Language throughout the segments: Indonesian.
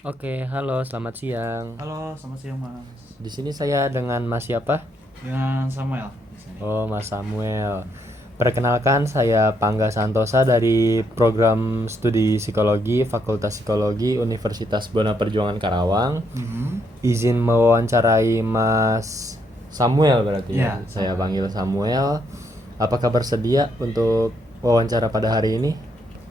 Oke, halo, selamat siang. Halo, selamat siang Mas. Di sini saya dengan Mas siapa? Dengan Samuel di sini. Oh, Mas Samuel. Perkenalkan, saya Pangga Santosa dari program studi psikologi Fakultas Psikologi Universitas Buana Perjuangan Karawang. Mhm. Izin mewawancarai Mas Samuel berarti ya. Ya, Saya Samuel. panggil Samuel. Apakah bersedia untuk wawancara pada hari ini?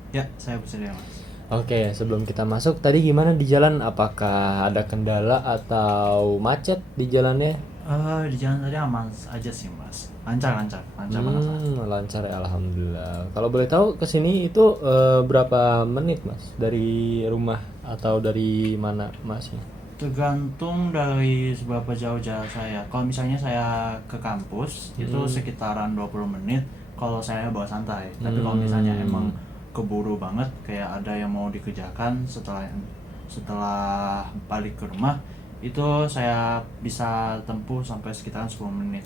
Ya, saya bersedia Mas. Oke, sebelum kita masuk, tadi gimana di jalan? Apakah ada kendala atau macet di jalannya? Di jalan tadi aman aja sih Mas. Lancar, lancar, lancar banget lah. Lancar ya, alhamdulillah. Kalau boleh tahu kesini itu berapa menit mas? Dari rumah atau dari mana masnya? Tergantung dari seberapa jauh jarak saya. Kalau misalnya saya ke kampus, itu sekitaran 20 menit kalau saya bawa santai. Tapi kalau misalnya emang keburu banget, kayak ada yang mau dikerjakan setelah balik ke rumah, itu saya bisa tempuh sampai sekitaran 10 menit.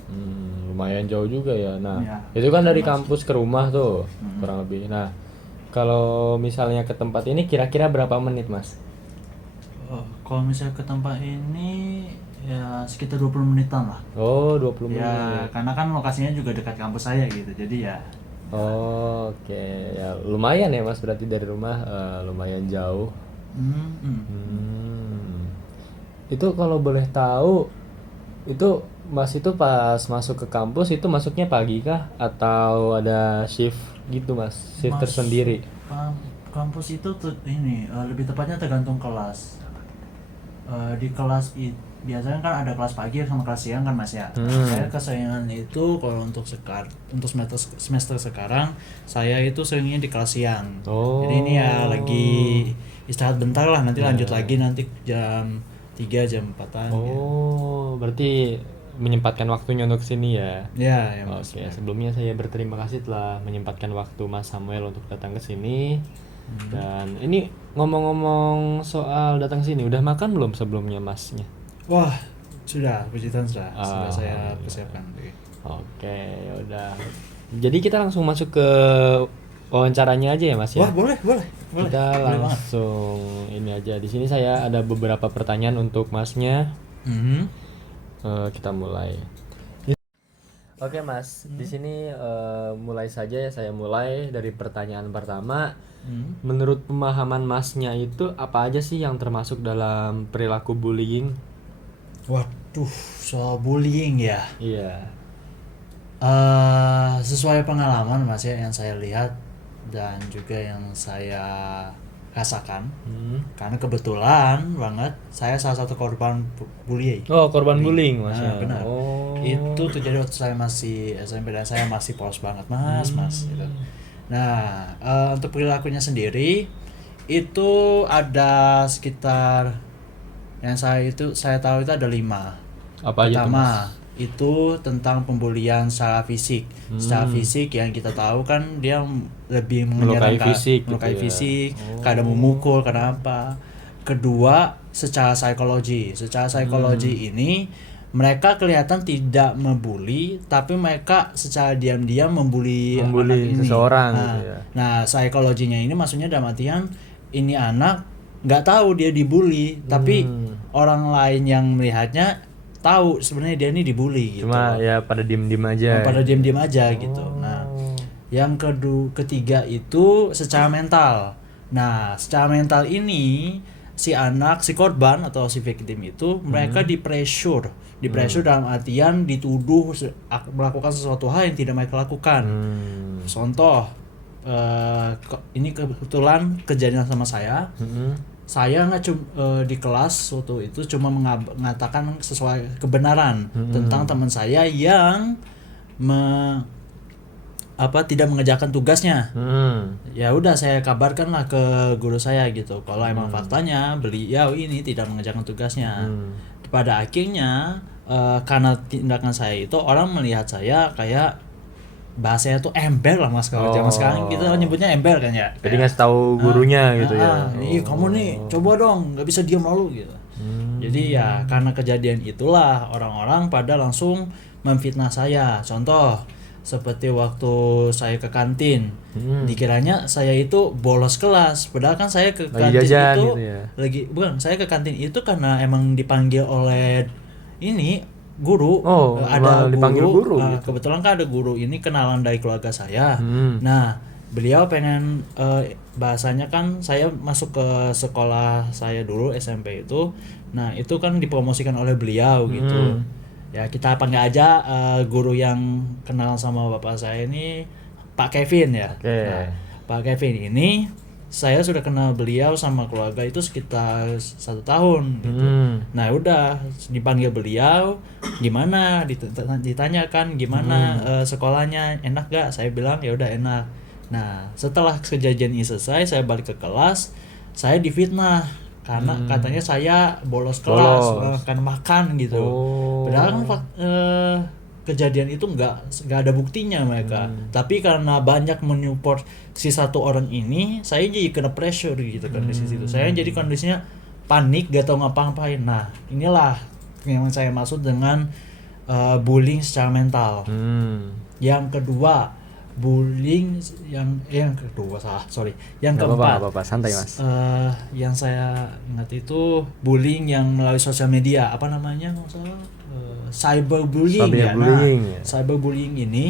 Lumayan jauh juga ya. Nah, Ya, itu kan dari termasuk. kampus ke rumah tuh, kurang lebih. Nah, kalau misalnya ke tempat ini kira-kira berapa menit mas? Kalau misalnya ke tempat ini ya sekitar 20 menitan lah. Oh, 20 Ya, menit. karena kan lokasinya juga dekat kampus saya gitu. Jadi ya, Oh, oke. Ya, lumayan ya mas, berarti dari rumah lumayan jauh. hmm, hmm. Hmm. Itu kalau boleh tahu, itu Mas itu pas masuk ke kampus itu masuknya pagi kah atau ada shift gitu Mas? Shift Masuk tersendiri. kampus itu ini lebih tepatnya tergantung kelas. Di kelas biasanya kan ada kelas pagi sama kelas siang kan Mas ya. Saya kesayangan itu kalau untuk semester sekarang saya itu seringnya di kelas siang. Jadi ini ya lagi Oh. istirahat bentar lah, nanti lanjut lagi nanti jam 3 jam 4-an gitu. Oh, berarti menyempatkan waktunya untuk sini ya. Ya, ya Mas. Oke, sebelumnya saya berterima kasih telah menyempatkan waktu Mas Samuel untuk datang ke sini. Dan ini ngomong-ngomong soal datang ke sini, udah makan belum sebelumnya Masnya? Wah, sudah, puji Tuhan sudah saya Alhamdulillah. persiapkan. Oke, ya udah. Jadi kita langsung masuk ke wawancaranya aja ya, Mas ya. Wah, boleh, boleh, boleh. Kita Boleh banget. langsung ini aja. Di sini saya ada beberapa pertanyaan untuk Masnya. Mhm. Kita mulai. Oke, Mas. Di sini mulai saja ya, saya mulai dari pertanyaan pertama. Menurut pemahaman Masnya itu apa aja sih yang termasuk dalam perilaku bullying? Waduh, soal bullying ya. Iya. Sesuai pengalaman Mas ya yang saya lihat dan juga yang saya rasakan. Karena kebetulan banget saya salah satu korban bullying. Oh, korban bullying, Mas ya. Benar. Oh. Itu terjadi waktu saya masih SMP dan saya masih polos banget Mas, gitu. Nah, untuk perilakunya sendiri itu ada sekitar yang saya tahu itu ada 5. Apa aja tuh, Mas? Pertama, itu tentang pembulian secara fisik. Secara fisik yang kita tahu kan dia lebih Melukai menyerang fisik gitu melukai ya. fisik, kadang memukul, kadang apa. Kedua, secara psikologi. Secara psikologi ini mereka kelihatan tidak membuli, tapi mereka secara diam-diam membuli anak Membuli ini. seseorang Nah, gitu ya. nah, psikologinya ini maksudnya dalam artian ini anak nggak tahu dia dibully, tapi orang lain yang melihatnya tahu sebenarnya dia ini dibully gitu. Cuma ya pada diem-diem aja. Pada diam-diam aja gitu. Nah, yang ketiga itu secara mental. Nah, secara mental ini si korban atau si victim itu mereka di pressure dalam artian dituduh melakukan sesuatu hal yang tidak mereka lakukan. Contoh, ini kebetulan kejadian sama saya. Saya nggak di kelas waktu itu cuma mengatakan sesuai kebenaran tentang teman saya yang tidak mengerjakan tugasnya. Ya udah saya kabarkan lah ke guru saya gitu. Kalau emang faktanya beliau ini tidak mengerjakan tugasnya. Pada akhirnya karena tindakan saya itu orang melihat saya kayak bahasanya tuh ember lah Mas, kalau zaman sekarang kita nyebutnya ember kan ya. Jadi ngasih tahu gurunya gitu ya. Ih kamu nih coba dong, nggak bisa diam lalu gitu. Jadi ya karena kejadian itulah orang-orang pada langsung memfitnah saya. Contoh, seperti waktu saya ke kantin. Dikiranya saya itu bolos kelas, padahal kan saya ke Lagi kantin jajan itu gitu ya? bukan, saya ke kantin itu karena emang dipanggil oleh ini guru. Oh, Ada malah dipanggil guru gitu. kebetulan kan ada guru ini kenalan dari keluarga saya. Hmm. Nah, beliau pengen bahasanya kan saya masuk ke sekolah saya dulu SMP itu. Nah, itu kan dipromosikan oleh beliau gitu. Ya, kita panggil aja guru yang kenal sama bapak saya ini Pak Kevin ya. Oke. Nah, Pak Kevin ini saya sudah kenal beliau sama keluarga itu sekitar 1 tahun gitu. Nah, udah dipanggil beliau, gimana ditanyakan gimana sekolahnya, enak gak? Saya bilang ya udah enak. Nah, setelah kejadian ini selesai, saya balik ke kelas, saya difitnah karena katanya saya bolos kelas karena makan gitu. Padahal kan kejadian itu nggak ada buktinya mereka. Tapi karena banyak menyupport si satu orang ini, saya jadi kena pressure gitu kan di situ. Saya jadi kondisinya panik, gak tahu ngapa-ngapain. Nah, inilah yang saya maksud dengan bullying secara mental. Yang kedua, bullying yang kedua yang keempat apa-apa, santai Mas. yang saya ingat itu bullying yang melalui sosial media, apa namanya kalau salah, cyberbullying ya. Cyberbullying, Nah, cyberbullying ini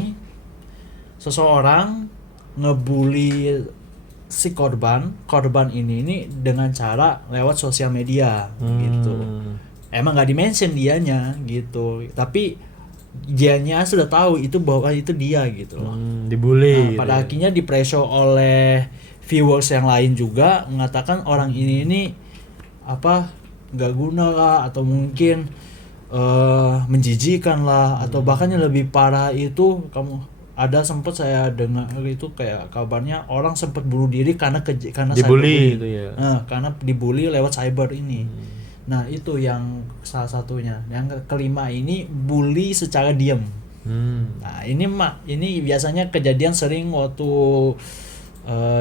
seseorang ngebully si korban ini dengan cara lewat sosial media gitu. Emang nggak dimention dianya gitu, tapi dianya sudah tahu itu bahwa itu dia gitu loh. Dibully. Pada akhirnya di-pressure oleh viewers yang lain juga mengatakan orang ini apa nggak guna lah, atau mungkin menjijikan lah, atau bahkan yang lebih parah itu ada sempat saya dengar itu kayak kabarnya orang sempat bunuh diri karena dibully gitu ya. Karena dibully lewat cyber ini. Nah, itu yang salah satunya. Yang kelima ini bully secara diam. Nah, ini biasanya kejadian sering waktu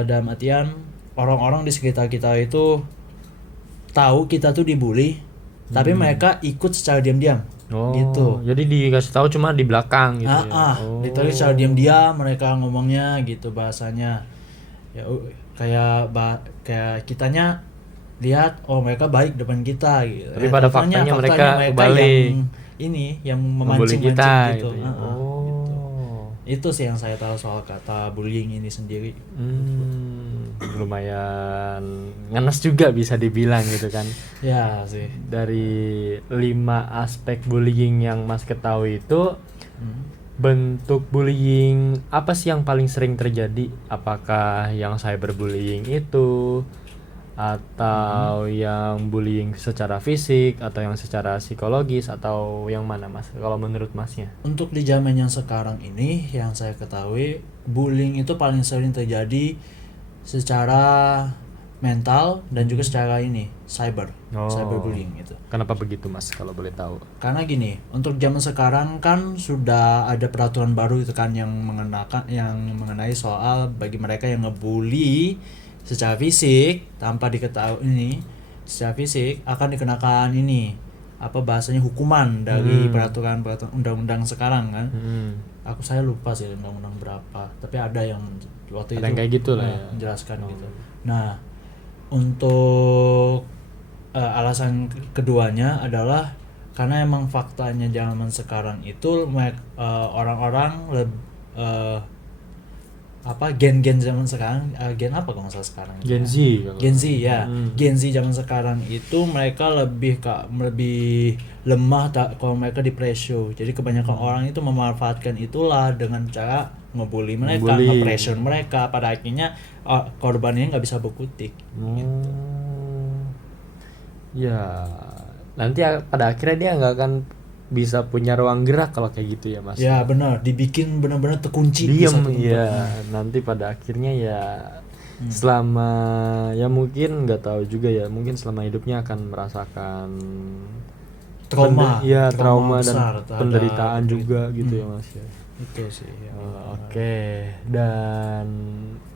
dalam artian orang-orang di sekitar kita itu tahu kita tuh dibully, tapi mereka ikut secara diam-diam. Gitu. Jadi dikasih tahu cuma di belakang gitu ditarik secara diam-diam, mereka ngomongnya gitu bahasanya. Ya kayak kitanya lihat mereka baik depan kita gitu. Tapi pada faktanya mereka kebalik. yang memancing kita gitu. Ya. Gitu. Itu sih yang saya tahu soal kata bullying ini sendiri. Lumayan ngenes juga bisa dibilang gitu kan. Ya sih. Dari 5 aspek bullying yang Mas ketahui itu, bentuk bullying apa sih yang paling sering terjadi? Apakah yang cyberbullying itu, atau yang bullying secara fisik, atau yang secara psikologis, atau yang mana Mas kalau menurut Masnya? Untuk di zaman yang sekarang ini yang saya ketahui, bullying itu paling sering terjadi secara mental dan juga secara cyberbullying itu. Kenapa begitu Mas kalau boleh tahu? Karena gini, untuk zaman sekarang kan sudah ada peraturan baru itu kan yang mengenai soal bagi mereka yang ngebully secara fisik tanpa diketahui ini secara fisik akan dikenakan bahasanya hukuman dari peraturan undang-undang sekarang kan. Saya lupa sih undang-undang berapa, tapi ada yang waktu itu yang kayak gitu lah ya, menjelaskan gitu. Nah, untuk alasan keduanya adalah karena emang faktanya zaman sekarang itu orang-orang gen zaman sekarang, gen apa kalau nggak salah sekarang? Gen Z. Gen Z ya. Gen Z zaman sekarang itu mereka lebih lemah kalau mereka di pressure. Jadi kebanyakan orang itu memanfaatkan itulah dengan cara ngebully mereka, nge-pressure mereka. Pada akhirnya korbannya nggak bisa berkutik. Gitu. Ya, nanti pada akhirnya dia nggak akan bisa punya ruang gerak kalau kayak gitu ya Mas. Ya benar, dibikin benar-benar terkunci. Diam ya. Nanti pada akhirnya ya selama ya mungkin nggak tahu juga ya, mungkin selama hidupnya akan merasakan trauma dan penderitaan juga gitu ya Mas ya. Itu sih. Oke. Dan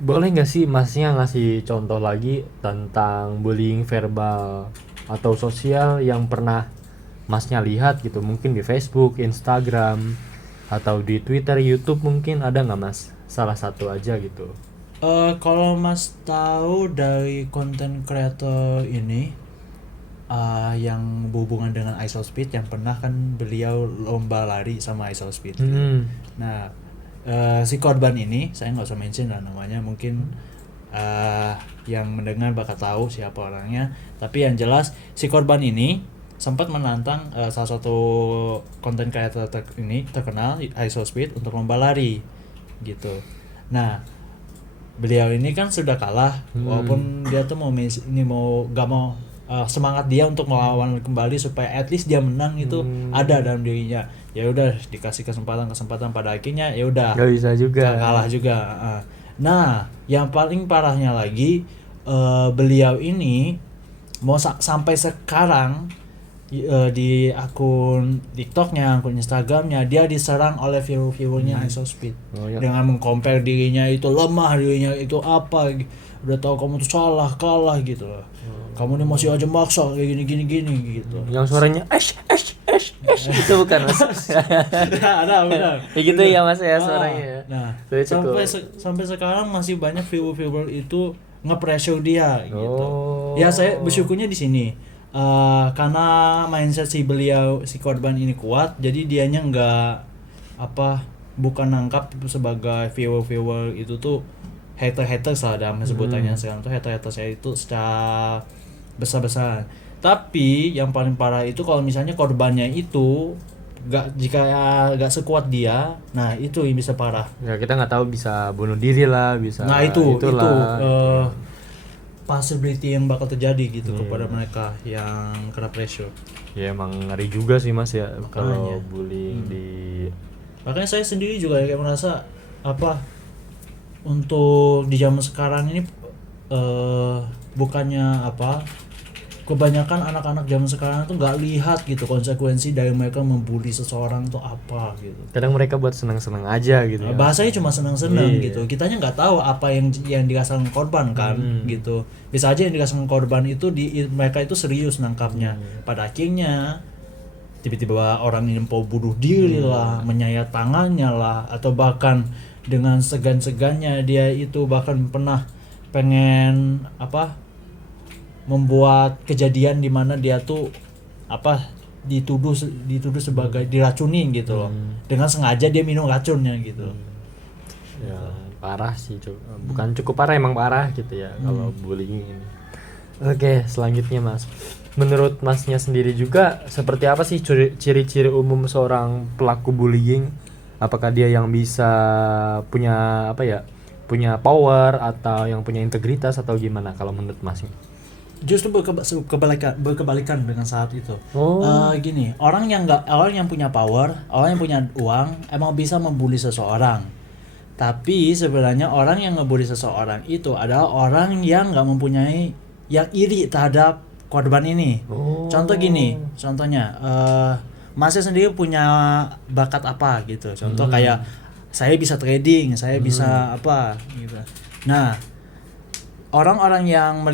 boleh nggak sih Masnya ngasih contoh lagi tentang bullying verbal atau sosial yang pernah Masnya lihat gitu, mungkin di Facebook, Instagram, atau di Twitter, YouTube mungkin ada nggak Mas? Salah satu aja gitu. Kalau Mas tahu dari konten creator ini yang berhubungan dengan Isospeed, yang pernah kan beliau lomba lari sama Isospeed. Nah, si korban ini saya nggak usah mention lah namanya, mungkin yang mendengar bakal tahu siapa orangnya. Tapi yang jelas si korban ini sempat menantang salah satu konten creator ini terkenal Isospeed untuk lomba lari gitu. Nah, beliau ini kan sudah kalah, walaupun dia tuh gak mau semangat dia untuk melawan kembali supaya at least dia menang itu ada dalam dirinya. Ya udah dikasih kesempatan pada akhirnya ya udah Gak bisa juga. kalah juga. Nah, yang paling parahnya lagi beliau ini mau sampai sekarang di akun TikToknya, akun Instagramnya, dia diserang oleh viewer-viewernya Isospeed dengan mengcompare dirinya itu lemah, dirinya itu apa, udah tahu kamu tuh salah, kalah gitu loh. Kamu ini masih aja maksa kayak gini gitu. Yang suaranya itu bukan Mas? Ada benar. Ya gitu ya Mas ya suaranya. Nah, Cukup. sampai sekarang masih banyak viewer itu nge-pressure dia gitu. Oh. Ya saya bersyukurnya di sini. Karena mindset si korban ini kuat, jadi dianya bukan nangkap sebagai viewer itu tuh haters lah dalam sebutannya. Sekarang tuh haters saya itu secara besar-besaran. Tapi yang paling parah itu kalau misalnya korbannya itu jika gak sekuat dia, nah itu yang bisa parah. Ya kita nggak tahu, bisa bunuh diri lah, bisa. Nah itu itulah. possibility yang bakal terjadi gitu kepada mereka yang kena pressure. Ya emang ngeri juga sih Mas ya kalau bullying di. Makanya saya sendiri juga kayak merasa untuk di zaman sekarang ini bukannya kebanyakan anak-anak zaman sekarang tuh nggak lihat gitu konsekuensi dari mereka membuli seseorang tuh apa gitu. Kadang mereka buat senang-senang aja gitu. Ya. Bahasanya cuma senang-senang gitu. Kitanya nggak tahu apa yang dirasakan korban kan gitu. Bisa aja yang dirasakan korban itu mereka itu serius nangkapnya. Pada akhirnya tiba-tiba orang ini mau bunuh diri lah, menyayat tangannya lah, atau bahkan dengan segan-segannya dia itu bahkan pernah pengen membuat kejadian di mana dia tuh dituduh sebagai diracunin gitu loh. Dengan sengaja dia minum racunnya gitu. Ya, parah sih, bukan cukup parah, emang parah gitu ya kalau bullying ini. Oke, selanjutnya Mas. Menurut Masnya sendiri juga seperti apa sih ciri-ciri umum seorang pelaku bullying? Apakah dia yang bisa punya punya power atau yang punya integritas atau gimana kalau menurut Masnya? Justru berkebalikan dengan saat itu. Gini, orang yang punya power, orang yang punya uang emang bisa membuli seseorang. Tapi sebenarnya orang yang ngebully seseorang itu adalah orang yang nggak mempunyai, yang iri terhadap korban ini. Contohnya, Masnya sendiri punya bakat apa gitu. Contoh kayak saya bisa trading, saya bisa apa gitu. Nah, orang-orang yang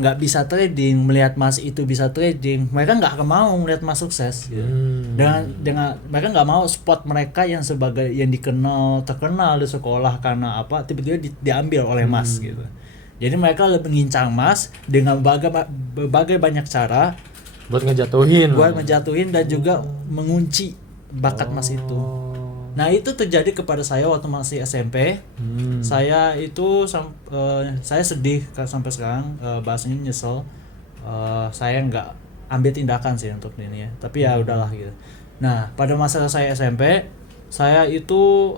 nggak bisa trading melihat Mas itu bisa trading, mereka nggak akan mau melihat Mas sukses gitu. dengan mereka nggak mau spot mereka yang terkenal di sekolah karena tiba-tiba diambil oleh Mas gitu. Jadi mereka lebih mengincar Mas dengan berbagai banyak cara buat ngejatuhin dan juga mengunci bakat Mas itu. Nah itu terjadi kepada saya waktu masih SMP. Saya itu saya sedih sampai sekarang, bahasanya nyesel. Saya nggak ambil tindakan sih untuk ini ya. Tapi ya udahlah gitu. Nah pada masa saya SMP, saya itu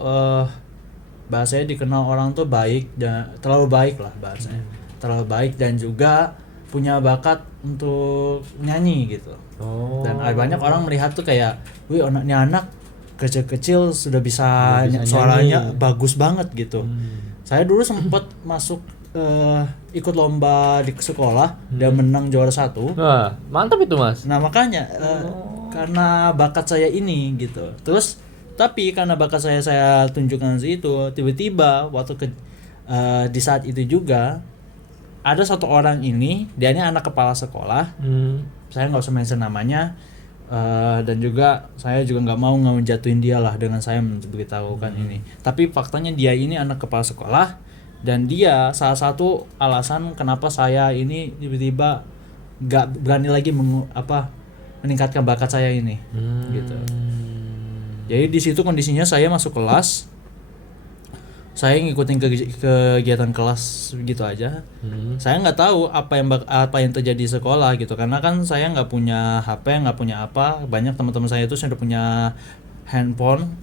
bahasanya dikenal orang tuh baik dan terlalu baik lah bahasanya. Terlalu baik dan juga punya bakat untuk nyanyi gitu. Dan banyak orang melihat tuh kayak, wih ini anak kecil-kecil sudah bisa suaranya nyanyi. Bagus banget gitu. Saya dulu sempat masuk ikut lomba di sekolah dan menang juara 1. Wah, mantap itu Mas. Nah makanya karena bakat saya ini gitu. Terus tapi karena bakat saya tunjukkan itu, tiba-tiba waktu di saat itu juga ada satu orang ini, dia ini anak kepala sekolah. Saya nggak usah mention namanya. Dan juga saya juga nggak mau ngejatuhin dia lah dengan saya memberitahukan ini. Tapi faktanya dia ini anak kepala sekolah, dan dia salah satu alasan kenapa saya ini tiba-tiba nggak berani lagi meningkatkan bakat saya ini, gitu. Jadi di situ kondisinya saya masuk kelas, saya ngikutin kegiatan kelas begitu aja. Saya nggak tahu apa yang terjadi di sekolah gitu, karena kan saya nggak punya HP, nggak punya apa. Banyak teman-teman saya itu sudah punya handphone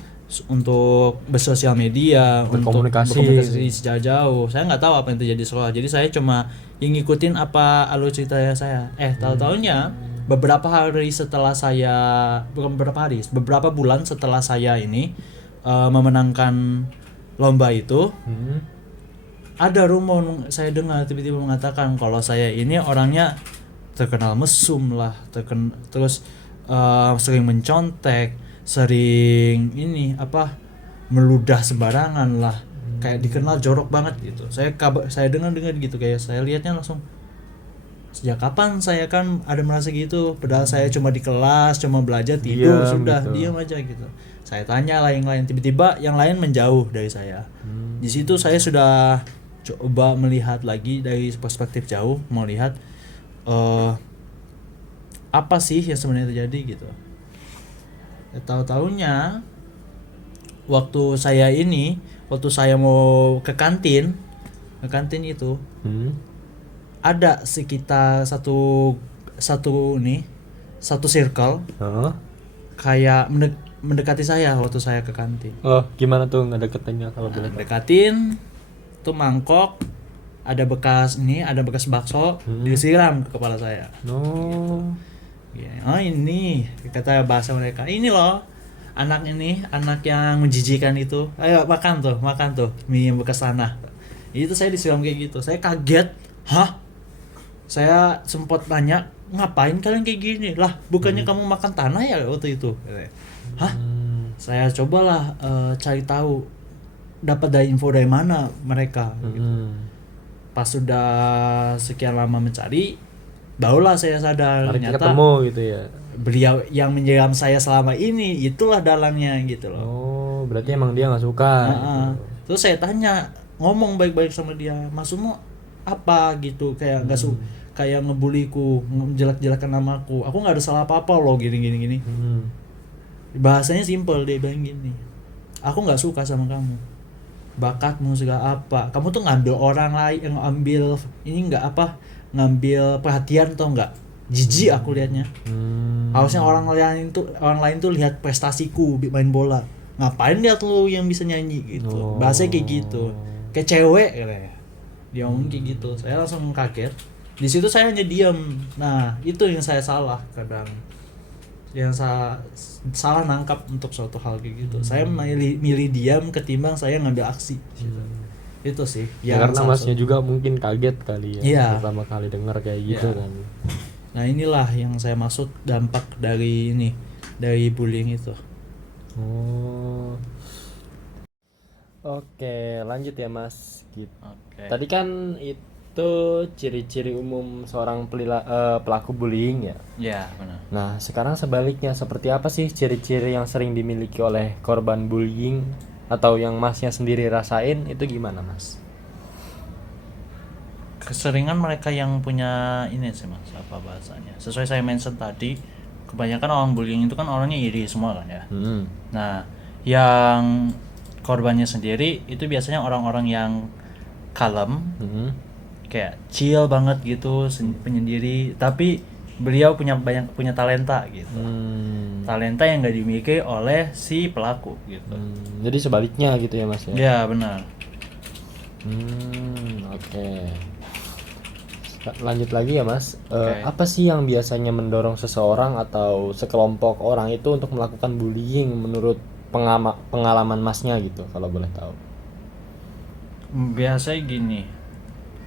untuk bersosial media, untuk berkomunikasi secara jauh. Saya nggak tahu apa yang terjadi di sekolah, jadi saya cuma ngikutin apa alur ceritanya saya. Tahu-taunya beberapa bulan setelah saya ini memenangkan lomba itu, ada rumor saya dengar tiba-tiba mengatakan kalau saya ini orangnya terkenal mesum lah, terus sering mencontek, sering meludah sembarangan lah, kayak dikenal jorok banget gitu. Saya dengar gitu, kayak saya lihatnya langsung, sejak kapan saya kan ada merasa gitu, padahal saya cuma di kelas, cuma belajar, tidur, diam aja gitu. Saya tanya yang lain, tiba-tiba yang lain menjauh dari saya. Di situ saya sudah coba melihat lagi dari perspektif jauh, mau lihat apa sih yang sebenarnya terjadi gitu. Tahu-taunya waktu saya mau ke kantin itu ada sekitar satu circle kayak mendekati saya waktu saya ke kantin. Oh, gimana tuh ngedeketinnya kalau boleh? Mendekatin tuh, mangkok ada bekas bakso disiram ke kepala saya. Oh ini kata bahasa mereka, ini loh anak yang menjijikan itu, ayo makan tuh mie yang bekas tanah. Itu saya disiram kayak gitu, saya kaget. Saya sempat tanya, ngapain kalian kayak gini lah, bukannya kamu makan tanah ya waktu itu? Saya cobalah cari tahu, dapat dari info dari mana mereka gitu. Pas sudah sekian lama mencari, barulah saya sadar ternyata ketemu gitu ya, beliau yang menyiram saya selama ini itulah dalangnya gitu loh. Oh, berarti emang dia nggak suka gitu. Terus saya tanya, ngomong baik-baik sama dia, maksudmu apa gitu, kayak nggak kayak ngebuliku, jelek-jelekan namaku, aku nggak ada salah apa-apa loh, gini. Bahasanya simple, dia bilang gini, aku nggak suka sama kamu, bakatmu segala apa, kamu tuh ngambil orang lain, ngambil perhatian atau enggak, jijik aku liatnya. Harusnya orang lain tuh lihat prestasiku main bola, ngapain lihat lu yang bisa nyanyi gitu. Bahasanya kayak gitu, kayak cewek katanya. Dia ngomong kayak gitu, saya langsung kaget. Di situ saya hanya diam. Nah itu yang saya salah kadang, yang salah nangkap untuk suatu hal kayak gitu. Saya milih diam ketimbang saya ngambil aksi. Itu sih ya, karena masnya juga mungkin kaget kali ya, pertama kali dengar kayak gitu kan. Nah inilah yang saya maksud dampak dari bullying itu. Oke, lanjut ya Mas gitu. Tadi kan itu ciri-ciri umum seorang pelaku bullying ya. Iya, benar. Nah, sekarang sebaliknya, seperti apa sih ciri-ciri yang sering dimiliki oleh korban bullying atau yang Masnya sendiri rasain, itu gimana Mas? Keseringan mereka yang punya ini sih Mas, apa bahasanya? Sesuai saya mention tadi, kebanyakan orang bullying itu kan orangnya iri semua kan ya. Nah, yang korbannya sendiri itu biasanya orang-orang yang kalem, kayak chill banget gitu, penyendiri, tapi beliau punya talenta gitu. Talenta yang nggak dimiliki oleh si pelaku gitu. Jadi sebaliknya gitu ya Mas ya? Ya benar. Oke. Lanjut lagi ya Mas. Apa sih yang biasanya mendorong seseorang atau sekelompok orang itu untuk melakukan bullying menurut pengalaman Masnya gitu, kalau boleh tahu? Biasanya gini,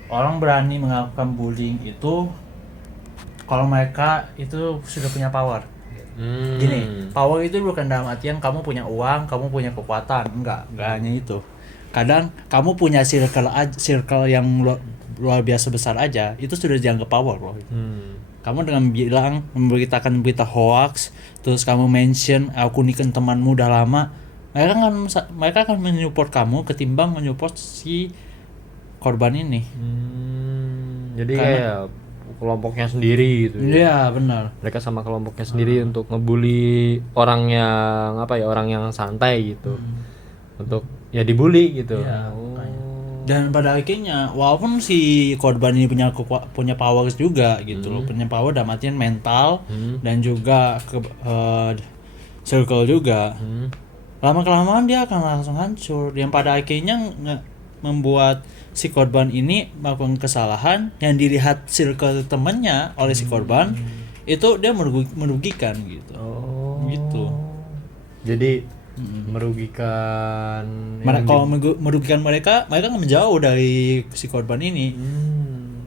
orang berani melakukan bullying itu kalau mereka itu sudah punya power. Gini, power itu bukan dalam artian kamu punya uang, kamu punya kekuatan, enggak hanya itu. Kadang kamu punya circle yang luar biasa besar aja, itu sudah dianggap power loh. kamu dengan bilang memberitakan berita hoax, terus kamu mention aku nikah temanmu udah lama, mereka akan menyupport kamu ketimbang menyupport si korban ini. Jadi kayak kelompoknya sendiri gitu. Iya, benar. Mereka sama kelompoknya sendiri untuk ngebully orang yang orang yang santai gitu. Untuk ya dibully gitu. Iya, dan pada akhirnya walaupun si korban ini punya power juga gitu loh, punya power dalam artian mental dan juga circle juga, lama kelamaan dia akan langsung hancur, yang pada akhirnya membuat si korban ini melakukan kesalahan yang dilihat circle temannya oleh si korban itu dia merugikan gitu. Gitu. Jadi merugikan Kalau merugikan mereka akan menjauh dari si korban ini.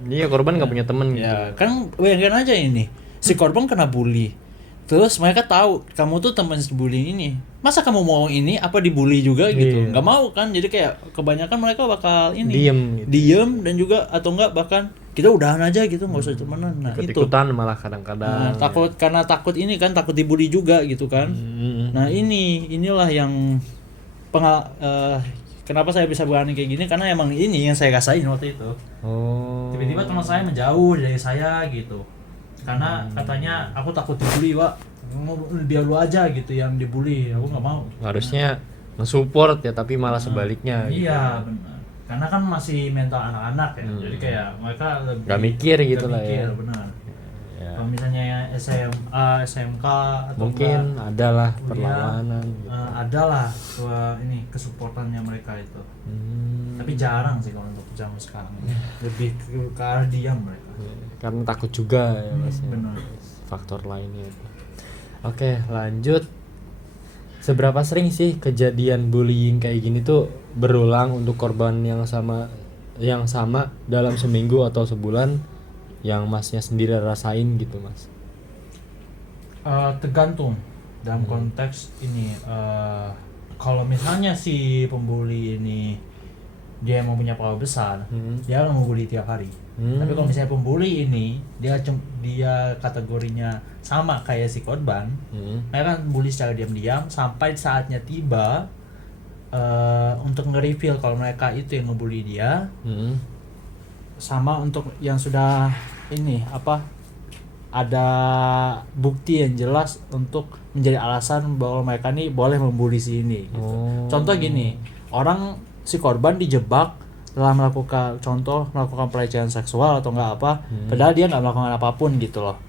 Iya, korban nggak punya temen gitu. Ya kan bayangkan aja ini, si korban kena bully, terus mereka tahu kamu tuh teman si bully ini, masa kamu mau ini apa dibully juga gitu? Nggak mau kan, jadi kayak kebanyakan mereka bakal ini diem dan juga atau enggak bahkan kita udahan aja gitu, nggak usah temenan. Nah ikut-ikutan malah kadang-kadang. Takut ini kan, takut dibully juga gitu kan. Nah inilah yang kenapa saya bisa berani kayak gini, karena emang ini yang saya rasain waktu itu. Tiba-tiba teman saya menjauh dari saya gitu, karena katanya aku takut dibully, Wak. Biar lu aja gitu yang dibully, aku nggak mau. Harusnya nge-support ya, tapi malah sebaliknya. Iya gitu. Benar. Karena kan masih mental anak-anak ya, jadi kayak mereka lebih gak mikir gitu lah ya. Benar. Ya. Kalau misalnya SMA, SMK atau mungkin ada lah perlawanan. Ada lah ini kesupportannya mereka itu. Tapi jarang sih kalau untuk zaman sekarang ini. Lebih ke arah diam mereka. Karena takut juga ya Mas. Benar. Faktor lainnya itu. Oke, lanjut. Seberapa sering sih kejadian bullying kayak gini tuh berulang untuk korban yang sama dalam seminggu atau sebulan yang Masnya sendiri rasain gitu, Mas? Tergantung dalam konteks ini. Kalau misalnya si pembuli ini dia mau punya power besar, dia akan membuli tiap hari. Tapi kalau misalnya pembuli ini dia kategorinya sama kayak si korban, mereka akan bully secara diam-diam sampai saatnya tiba untuk nge-reveal kalau mereka itu yang ngebully dia. Sama untuk yang sudah ini ada bukti yang jelas untuk menjadi alasan bahwa mereka ini boleh membuli si ini gitu. Contoh gini, si korban dijebak telah melakukan pelecehan seksual atau enggak padahal dia nggak melakukan apapun gitu loh.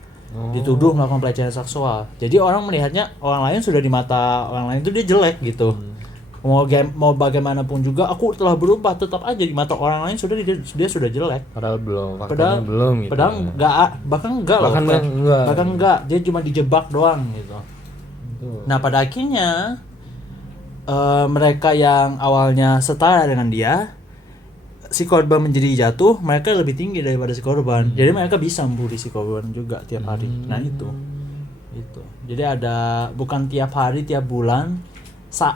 Dituduh melakukan pelecehan seksual, jadi orang melihatnya, orang lain sudah di mata orang lain itu dia jelek gitu. Mau bagaimanapun juga aku telah berubah, tetap aja di mata orang lain dia sudah jelek. Padahal belum gitu. Padahal enggak, dia cuma dijebak doang gitu. Nah pada akhirnya mereka yang awalnya setara dengan dia, si korban menjadi jatuh, mereka lebih tinggi daripada si korban. Jadi mereka bisa membuli si korban juga tiap hari. Nah itu. Jadi ada bukan tiap hari, tiap bulan.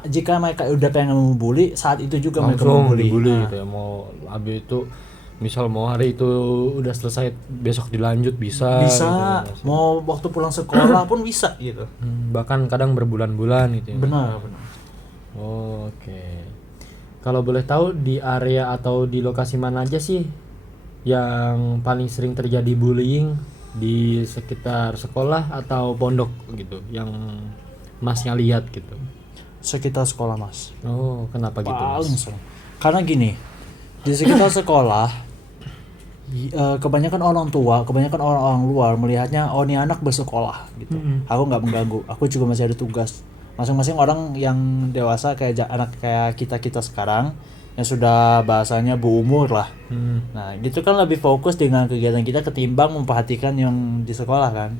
Jika mereka udah pengen membuli, saat itu juga mereka membuli. Gitu ya. Mau habis itu misal mau hari itu udah selesai, besok dilanjut bisa gitu, mau waktu pulang sekolah pun bisa gitu. Bahkan kadang berbulan-bulan gitu ya. Benar. Oke. Kalau boleh tahu di area atau di lokasi mana aja sih yang paling sering terjadi bullying, di sekitar sekolah atau pondok gitu yang Masnya lihat gitu? Sekitar sekolah, Mas. Kenapa gitu, Mas? Paling sering. Karena gini, di sekitar sekolah kebanyakan orang tua, kebanyakan orang-orang luar melihatnya, ini anak bersekolah gitu. Aku nggak mengganggu, aku juga masih ada tugas. Masing-masing orang yang dewasa kayak anak kayak kita sekarang yang sudah bahasanya berumur lah. Nah gitu kan lebih fokus dengan kegiatan kita ketimbang memperhatikan yang di sekolah kan.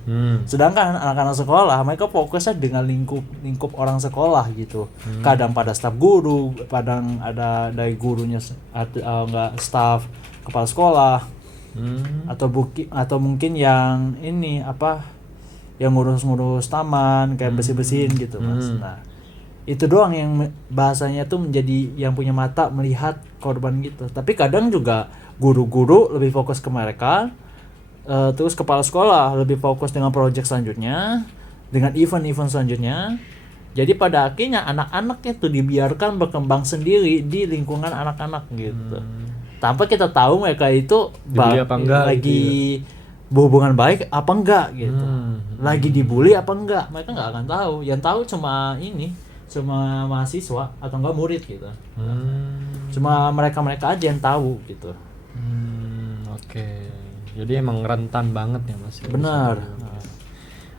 Sedangkan anak-anak sekolah mereka fokusnya dengan lingkup orang sekolah gitu. Kadang pada staf guru, kadang ada dari gurunya enggak staf kepala sekolah, atau mungkin yang ini yang ngurus-ngurus taman kayak bersih-bersihin gitu, Mas. Nah itu doang yang bahasanya tuh menjadi yang punya mata melihat korban gitu. Tapi kadang juga guru-guru lebih fokus ke mereka, Terus kepala sekolah lebih fokus dengan proyek selanjutnya, dengan event-event selanjutnya. Jadi pada akhirnya anak-anak itu dibiarkan berkembang sendiri di lingkungan anak-anak gitu. Tanpa kita tahu mereka itu Dibully apa enggak lagi berhubungan baik apa enggak gitu. Lagi dibully apa enggak, mereka nggak akan tahu. Yang tahu cuma mahasiswa atau enggak murid gitu. Cuma mereka aja yang tahu gitu. Oke. Jadi emang rentan banget ya Mas. Benar.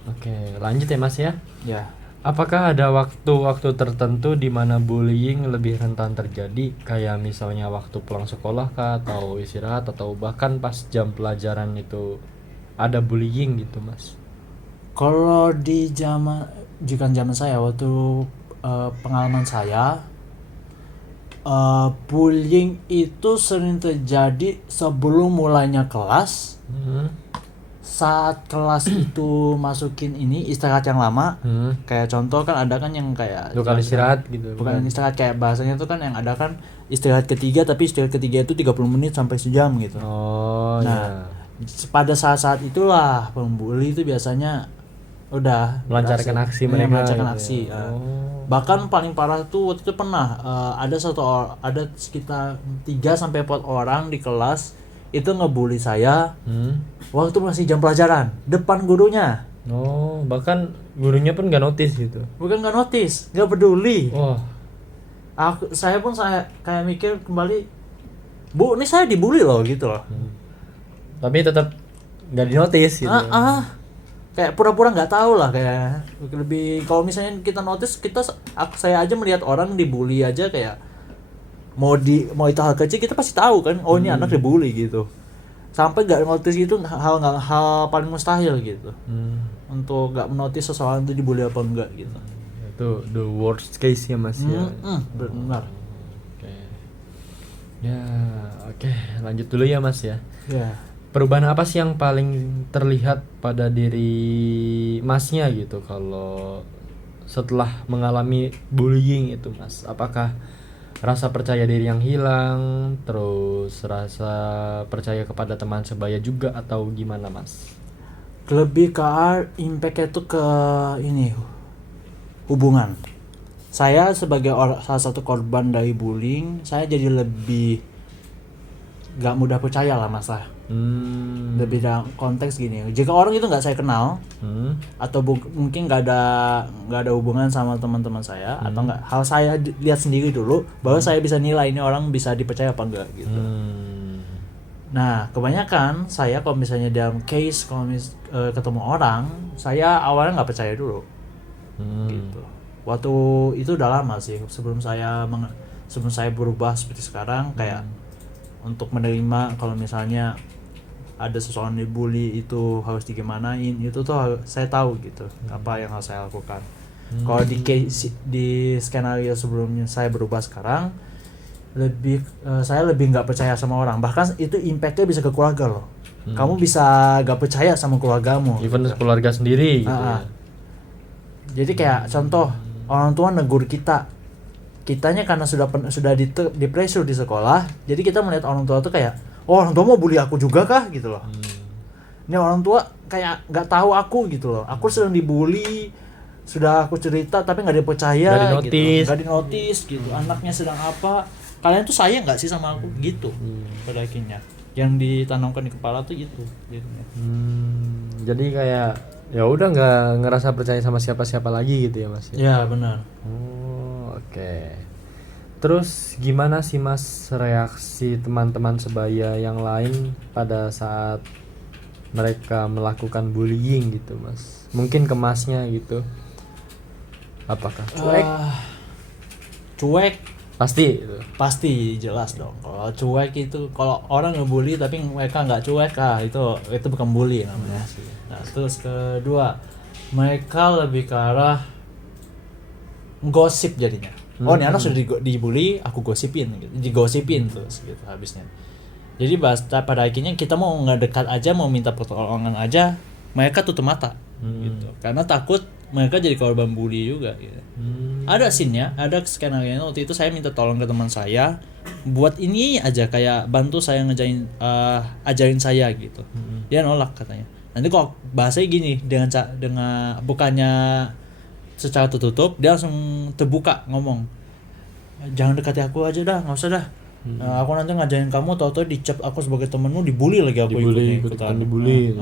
Oke, lanjut ya Mas ya. Ya. Apakah ada waktu-waktu tertentu di mana bullying lebih rentan terjadi, kayak misalnya waktu pulang sekolah kah, atau istirahat, atau bahkan pas jam pelajaran itu ada bullying gitu Mas? Kalau di zaman saya waktu pengalaman saya, bullying itu sering terjadi sebelum mulainya kelas. Saat kelas itu masukin ini istirahat yang lama, kayak contoh kan ada kan yang kayak 2 kali istirahat gitu. bukan istirahat, kayak bahasanya tuh kan yang ada kan istirahat ketiga, tapi istirahat ketiga itu 30 menit sampai sejam gitu. Oh Nah, pada saat-saat itulah pembuli itu biasanya udah melancarkan berhasil. aksi Iya, mereka melancarkan gitu aksi. ya. Bahkan paling parah tuh waktu itu pernah ada sekitar 3 sampai 4 orang di kelas itu ngebully saya waktu masih jam pelajaran depan gurunya. Oh, bahkan gurunya pun nggak notice gitu. Bukan nggak notice, nggak peduli. Wah. Saya kayak mikir kembali, Bu, ini saya dibully loh gitu loh. Tapi tetap nggak dinotis gitu. Kayak pura-pura nggak tahu lah, kayak lebih kalau misalnya kita notice, saya aja melihat orang dibully aja kayak mau itu hal kecil kita pasti tahu kan, oh ini anak dibully gitu. Sampai nggak notice itu hal paling mustahil gitu. Untuk nggak menotice seseorang itu dibully apa enggak gitu. Itu the worst case ya Mas ya. Benar. Oke. Ya, oke. Lanjut dulu ya Mas ya. Ya. Perubahan apa sih yang paling terlihat pada diri Masnya gitu kalau setelah mengalami bullying itu Mas? Apakah rasa percaya diri yang hilang, terus rasa percaya kepada teman sebaya juga, atau gimana Mas? Lebih ke impact itu ke ini, hubungan. Saya sebagai salah satu korban dari bullying, saya jadi lebih gak mudah percaya lah Mas lah. Lebih dalam konteks gini, jika orang itu nggak saya kenal, atau mungkin nggak ada hubungan sama teman-teman saya, atau nggak, hal saya lihat sendiri dulu, baru saya bisa nilai ini orang bisa dipercaya apa enggak gitu. Nah, kebanyakan saya kalau misalnya dalam case ketemu orang, saya awalnya nggak percaya dulu, gitu. Waktu itu udah lama sih sebelum saya berubah seperti sekarang, kayak untuk menerima kalau misalnya ada seseorang dibully itu harus digimanain, itu tuh saya tahu gitu apa yang harus saya lakukan. Kalau di skenario sebelumnya saya berubah sekarang, saya lebih nggak percaya sama orang, bahkan itu impactnya bisa ke keluarga loh. Kamu bisa nggak percaya sama keluargamu, Even gitu. keluarga sendiri gitu ya. Jadi kayak contoh, orang tua negur kitanya karena sudah di pressure di sekolah, jadi kita melihat orang tua tuh kayak, oh orang tua mau bully aku juga kah gitu loh. Ini orang tua kayak nggak tahu aku gitu loh, aku sedang dibully, sudah aku cerita tapi nggak dipercaya, nggak dinotis gitu. Anaknya sedang apa, kalian tuh sayang nggak sih sama aku gitu. Pada akhirnya yang ditanamkan di kepala tuh itu jadinya. Jadi kayak ya udah nggak ngerasa percaya sama siapa-siapa lagi gitu ya Mas ya. Ya benar. Oke. Terus gimana sih Mas reaksi teman-teman sebaya yang lain pada saat mereka melakukan bullying gitu Mas? Mungkin ke Masnya gitu. Apakah cuek? Cuek Pasti gitu. pasti jelas dong. Kalau cuek itu, kalau orang ngebully tapi mereka nggak cuek, itu bukan bully namanya. Nah, terus kedua, mereka lebih ke arah gosip jadinya. Oh, ini anak sudah dibully, aku gosipin gitu. Digosipin terus gitu habisnya. Jadi pada akhirnya kita mau ngedekat aja, mau minta pertolongan aja, mereka tutup mata gitu. Karena takut mereka jadi korban bully juga gitu. Ada scene-nya, ada skenario waktu itu saya minta tolong ke teman saya buat ini aja, kayak bantu saya ajarin saya gitu. Dia nolak katanya. Nanti kok bahasanya gini, dengan bukannya secara tertutup, dia langsung terbuka ngomong, jangan dekati aku aja dah, nggak usah dah. Aku nanti ngajarin kamu, tau-tau dicap aku sebagai temenmu, dibully lagi aku ikutan dibully.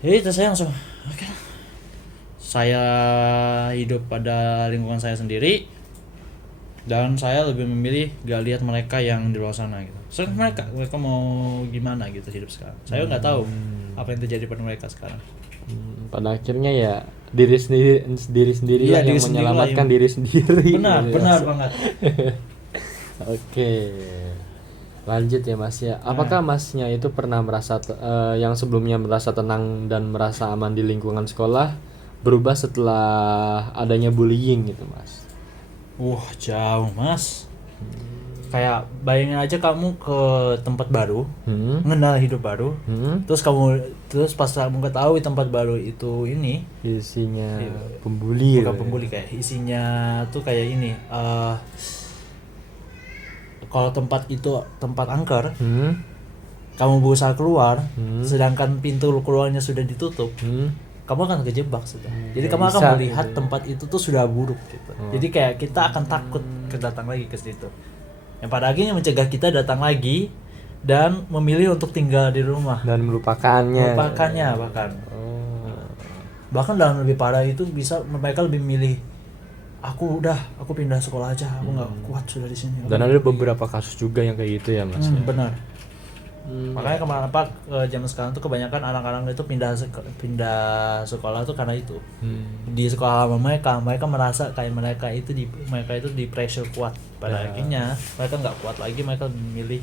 Jadi terus saya langsung oke lah. Saya hidup pada lingkungan saya sendiri dan saya lebih memilih gak lihat mereka yang di luar sana gitu. Mereka mau gimana gitu hidup sekarang. Saya nggak tahu apa yang terjadi pada mereka sekarang. Pada akhirnya ya diri sendiri Iya, yang menyelamatkan diri sendiri. Benar banget. Oke, lanjut ya Mas ya. Apakah Masnya itu pernah merasa yang sebelumnya merasa tenang dan merasa aman di lingkungan sekolah berubah setelah adanya bullying gitu Mas? Wah, jauh Mas. Kayak bayangin aja kamu ke tempat baru, mengenal hidup baru, terus pas kamu ketahui tempat baru itu ini isinya pembuli, bukan pembuli, kayak isinya tuh kayak ini. Kalau tempat itu tempat angker, kamu berusaha keluar, sedangkan pintu keluarnya sudah ditutup, kamu akan kejebak sudah. Jadi kamu akan melihat tempat itu tuh sudah buruk gitu. Jadi kayak kita akan takut datang lagi ke situ. Yang pada akhirnya mencegah kita datang lagi dan memilih untuk tinggal di rumah dan melupakannya bahkan dalam lebih parah itu bisa mereka lebih milih aku pindah sekolah aja, aku nggak kuat sudah di sini. Dan ada beberapa kasus juga yang kayak gitu ya Mas. Benar. Makanya kenapa zaman sekarang tuh kebanyakan anak-anak itu pindah sekolah tuh karena itu. Di sekolah lama mereka merasa kayak mereka itu di pressure kuat. Pada akhirnya mereka nggak kuat lagi, mereka memilih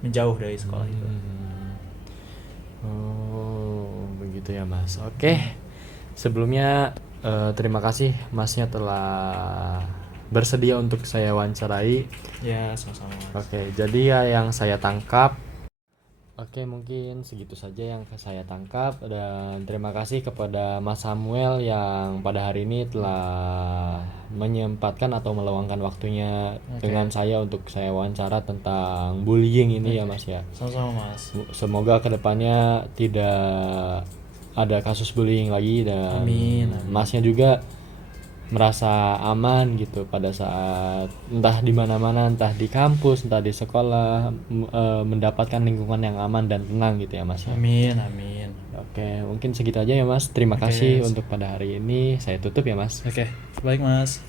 menjauh dari sekolah itu. Oh, begitu ya Mas. Oke. Sebelumnya terima kasih Masnya telah bersedia untuk saya wawancarai. Ya, sama-sama. Oke, jadi ya yang saya tangkap. Oke, mungkin segitu saja yang saya tangkap, dan terima kasih kepada Mas Samuel yang pada hari ini telah menyempatkan atau meluangkan waktunya dengan saya untuk saya wawancara tentang bullying ini ya Mas ya. Sama-sama Mas. Semoga kedepannya tidak ada kasus bullying lagi dan Amin. Masnya juga merasa aman gitu pada saat entah di mana-mana, entah di kampus, entah di sekolah, mendapatkan lingkungan yang aman dan tenang gitu ya Mas. Amin. Oke, mungkin segitu aja ya Mas. Terima kasih untuk pada hari ini. Saya tutup ya Mas. Oke, baik Mas.